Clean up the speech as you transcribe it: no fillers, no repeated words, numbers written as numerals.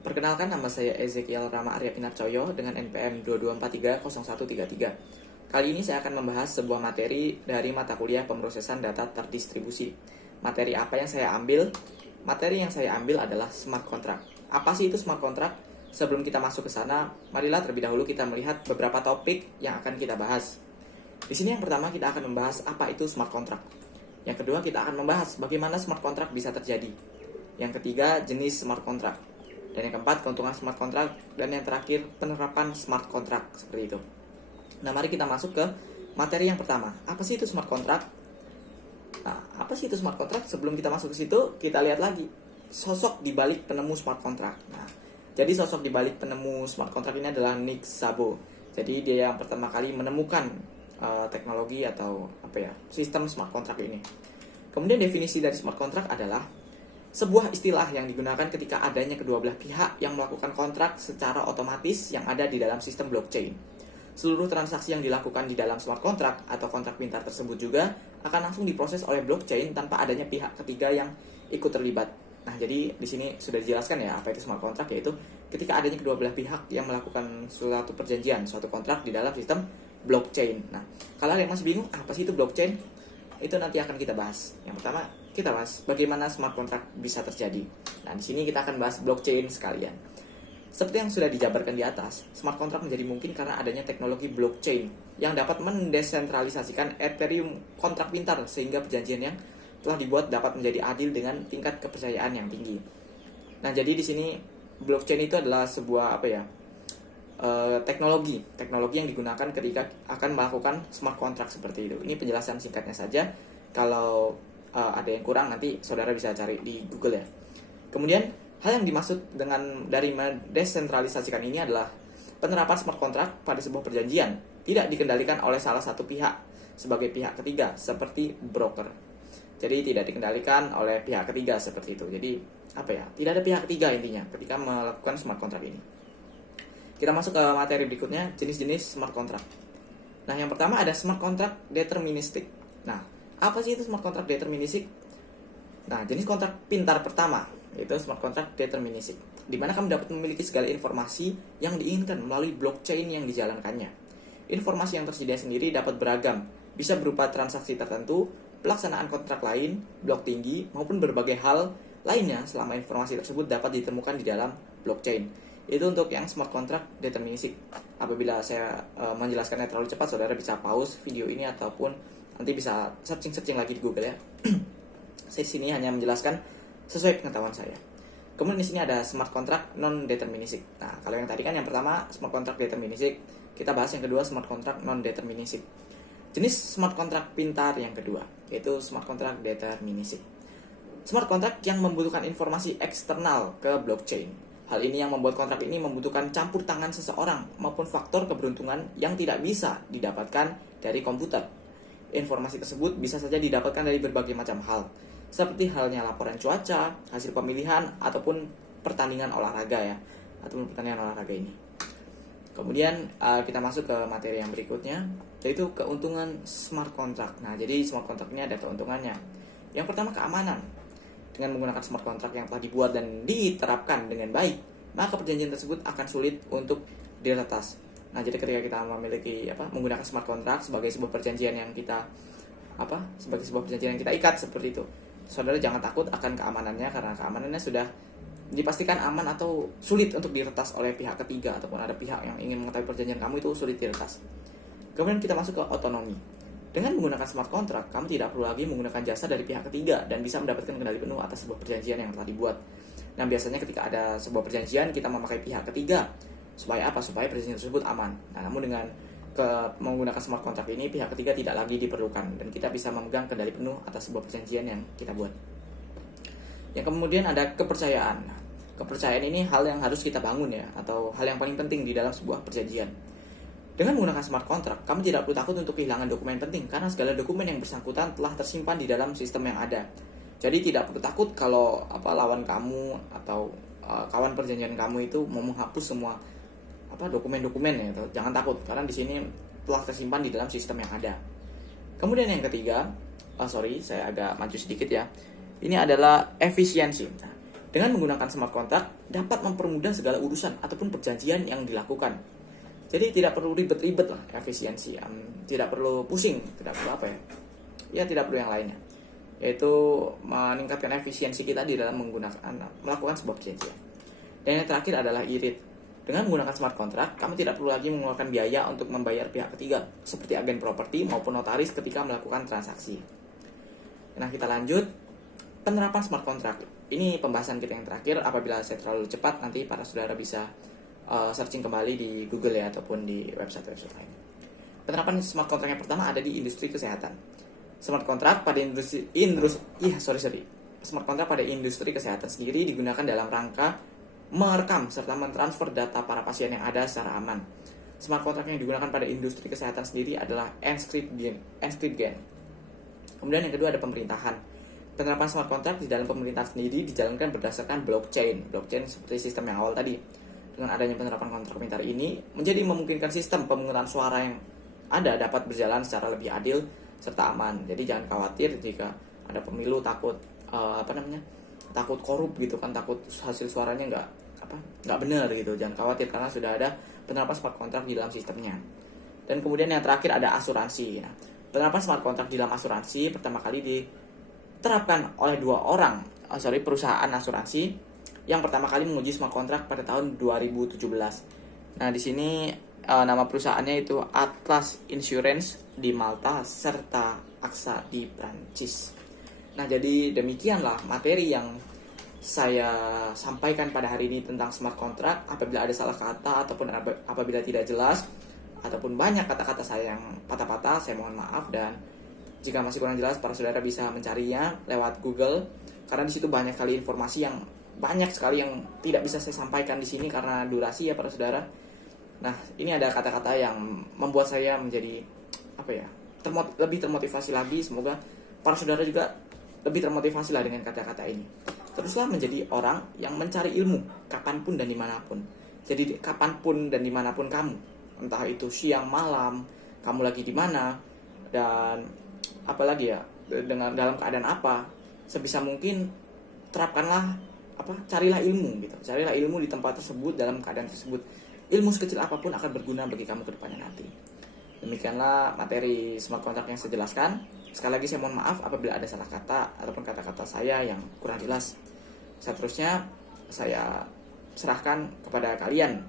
Perkenalkan, nama saya Ezekiel Rama Arya Pinarcoyo dengan NPM 22430133. Kali ini saya akan membahas sebuah materi dari mata kuliah pemrosesan data terdistribusi. Materi apa yang saya ambil? Materi yang saya ambil adalah smart contract. Apa sih itu smart contract? Sebelum kita masuk ke sana, marilah terlebih dahulu kita melihat beberapa topik yang akan kita bahas. Di sini yang pertama kita akan membahas apa itu smart contract. Yang kedua kita akan membahas bagaimana smart contract bisa terjadi. Yang ketiga, jenis smart contract. Dan yang keempat, keuntungan smart contract. Dan yang terakhir, penerapan smart contract. Seperti itu. Nah, mari kita masuk ke materi yang pertama. Apa sih itu smart contract? Nah, apa sih itu smart contract? Sebelum kita masuk ke situ, kita lihat lagi sosok di balik penemu smart contract. Nah, jadi sosok di balik penemu smart contract ini adalah Nick Szabo. Jadi dia yang pertama kali menemukan teknologi atau sistem smart contract ini. Kemudian definisi dari smart contract adalah sebuah istilah yang digunakan ketika adanya kedua belah pihak yang melakukan kontrak secara otomatis yang ada di dalam sistem blockchain. Seluruh transaksi yang dilakukan di dalam smart contract atau kontrak pintar tersebut juga akan langsung diproses oleh blockchain tanpa adanya pihak ketiga yang ikut terlibat. Nah, jadi di sini sudah dijelaskan ya apa itu smart contract, yaitu ketika adanya kedua belah pihak yang melakukan suatu perjanjian, suatu kontrak di dalam sistem blockchain. Nah, kalau ada yang masih bingung apa sih itu blockchain, itu nanti akan kita bahas. Yang pertama kita bahas bagaimana smart contract bisa terjadi. Nah, di sini kita akan bahas blockchain sekalian. Seperti yang sudah dijabarkan di atas, smart contract menjadi mungkin karena adanya teknologi blockchain yang dapat mendesentralisasikan Ethereum kontrak pintar sehingga perjanjian yang telah dibuat dapat menjadi adil dengan tingkat kepercayaan yang tinggi. Nah, jadi di sini blockchain itu adalah sebuah teknologi yang digunakan ketika akan melakukan smart contract seperti itu. Ini penjelasan singkatnya saja. Kalau ada yang kurang nanti saudara bisa cari di Google ya. Kemudian hal yang dimaksud dari mendesentralisasikan ini adalah penerapan smart contract pada sebuah perjanjian tidak dikendalikan oleh salah satu pihak sebagai pihak ketiga seperti broker. Jadi tidak dikendalikan oleh pihak ketiga seperti itu. Jadi tidak ada pihak ketiga intinya ketika melakukan smart contract ini. Kita masuk ke materi berikutnya, jenis-jenis smart contract. Nah, yang pertama ada smart contract deterministic. Nah, apa sih itu smart contract deterministic? Nah, jenis kontrak pintar pertama yaitu smart contract deterministic, di mana kamu dapat memiliki segala informasi yang diinginkan melalui blockchain yang dijalankannya. Informasi yang tersedia sendiri dapat beragam, bisa berupa transaksi tertentu, pelaksanaan kontrak lain, blok tinggi, maupun berbagai hal lainnya selama informasi tersebut dapat ditemukan di dalam blockchain. Itu untuk yang smart contract deterministic. Apabila saya menjelaskannya terlalu cepat, saudara bisa pause video ini ataupun nanti bisa searching lagi di Google ya. Saya sini hanya menjelaskan sesuai pengetahuan saya. Kemudian di sini ada smart contract non deterministic. Nah, kalau yang tadi kan yang pertama smart contract deterministic, kita bahas yang kedua smart contract non deterministic. Jenis smart contract pintar yang kedua yaitu smart contract deterministic. Smart contract yang membutuhkan informasi eksternal ke blockchain. Hal ini yang membuat kontrak ini membutuhkan campur tangan seseorang maupun faktor keberuntungan yang tidak bisa didapatkan dari komputer. Informasi tersebut bisa saja didapatkan dari berbagai macam hal, seperti halnya laporan cuaca, hasil pemilihan, ataupun pertandingan olahraga ya, ataupun pertandingan olahraga ini. Kemudian kita masuk ke materi yang berikutnya, yaitu keuntungan smart contract. Nah, jadi smart contract ini ada keuntungannya. Yang pertama, keamanan. Dengan menggunakan smart contract yang telah dibuat dan diterapkan dengan baik, maka perjanjian tersebut akan sulit untuk diretas. Nah, jadi ketika kita menggunakan smart contract sebagai sebuah perjanjian yang kita ikat seperti itu, saudara jangan takut akan keamanannya, karena keamanannya sudah dipastikan aman atau sulit untuk diretas oleh pihak ketiga ataupun ada pihak yang ingin mengetahui perjanjian kamu itu sulit diretas. Kemudian kita masuk ke otonomi. Dengan menggunakan smart contract, kamu tidak perlu lagi menggunakan jasa dari pihak ketiga dan bisa mendapatkan kendali penuh atas sebuah perjanjian yang telah dibuat. Nah, biasanya ketika ada sebuah perjanjian kita memakai pihak ketiga. Supaya apa? Supaya perjanjian tersebut aman. Nah, namun dengan menggunakan smart contract ini, pihak ketiga tidak lagi diperlukan dan kita bisa memegang kendali penuh atas sebuah perjanjian yang kita buat. Yang kemudian ada kepercayaan. Nah, kepercayaan ini hal yang harus kita bangun ya, atau hal yang paling penting di dalam sebuah perjanjian. Dengan menggunakan smart contract, kamu tidak perlu takut untuk kehilangan dokumen penting karena segala dokumen yang bersangkutan telah tersimpan di dalam sistem yang ada. Jadi tidak perlu takut kalau lawan kamu atau kawan perjanjian kamu itu mau menghapus semua dokumen-dokumen ya, jangan takut karena di sini telah tersimpan di dalam sistem yang ada. Kemudian yang ketiga, saya agak maju sedikit ya. Ini adalah efisiensi. Nah, Dengan menggunakan smart contract dapat mempermudah segala urusan ataupun perjanjian yang dilakukan. Jadi tidak perlu ribet-ribet lah, efisiensi, tidak perlu pusing, tidak perlu apa ya, ya tidak perlu yang lainnya, yaitu meningkatkan efisiensi kita di dalam melakukan sebuah perjanjian. Dan yang terakhir adalah irit. Dengan menggunakan smart contract, kamu tidak perlu lagi mengeluarkan biaya untuk membayar pihak ketiga, seperti agen properti maupun notaris ketika melakukan transaksi. Nah, kita lanjut penerapan smart contract. Ini pembahasan kita yang terakhir. Apabila saya terlalu cepat, nanti para saudara bisa searching kembali di Google ya, ataupun di website-website lain. Penerapan smart contract yang pertama ada di industri kesehatan. Smart contract pada Smart contract pada industri kesehatan sendiri digunakan dalam rangka merekam serta mentransfer data para pasien yang ada secara aman. Smart contract yang digunakan pada industri kesehatan sendiri adalah Enscript-Gen. Kemudian yang kedua ada pemerintahan. Penerapan smart contract di dalam pemerintahan sendiri dijalankan berdasarkan blockchain. Blockchain seperti sistem yang awal tadi. Dengan adanya penerapan kontrak pintar ini menjadi memungkinkan sistem pemungutan suara yang ada dapat berjalan secara lebih adil serta aman. Jadi jangan khawatir jika ada pemilu takut takut korup gitu kan, takut hasil suaranya nggak benar gitu. Jangan khawatir karena sudah ada penerapan smart contract di dalam sistemnya. Dan kemudian yang terakhir ada asuransi. Nah, penerapan smart contract di dalam asuransi pertama kali diterapkan oleh perusahaan asuransi yang pertama kali menguji smart contract pada tahun 2017. Nah, di sini nama perusahaannya itu Atlas Insurance di Malta serta AXA di Prancis. Nah, jadi demikianlah materi yang saya sampaikan pada hari ini tentang smart contract. Apabila ada salah kata ataupun apabila tidak jelas ataupun banyak kata-kata saya yang patah-patah, saya mohon maaf. Dan jika masih kurang jelas, para saudara bisa mencarinya lewat Google, karena di situ banyak sekali informasi yang banyak sekali yang tidak bisa saya sampaikan di sini karena durasi ya para saudara. Nah, ini ada kata-kata yang membuat saya menjadi lebih termotivasi lagi. Semoga para saudara juga lebih termotivasi lah dengan kata-kata ini. Teruslah menjadi orang yang mencari ilmu kapanpun dan dimanapun. Jadi kapanpun dan dimanapun kamu, entah itu siang malam, kamu lagi di mana, dan apalagi ya, dalam keadaan apa, sebisa mungkin carilah ilmu gitu. Carilah ilmu di tempat tersebut, dalam keadaan tersebut. Ilmu sekecil apapun akan berguna bagi kamu ke depannya nanti. Demikianlah materi smart contract yang saya jelaskan. Sekali lagi saya mohon maaf apabila ada salah kata ataupun kata-kata saya yang kurang jelas. Seterusnya saya serahkan kepada kalian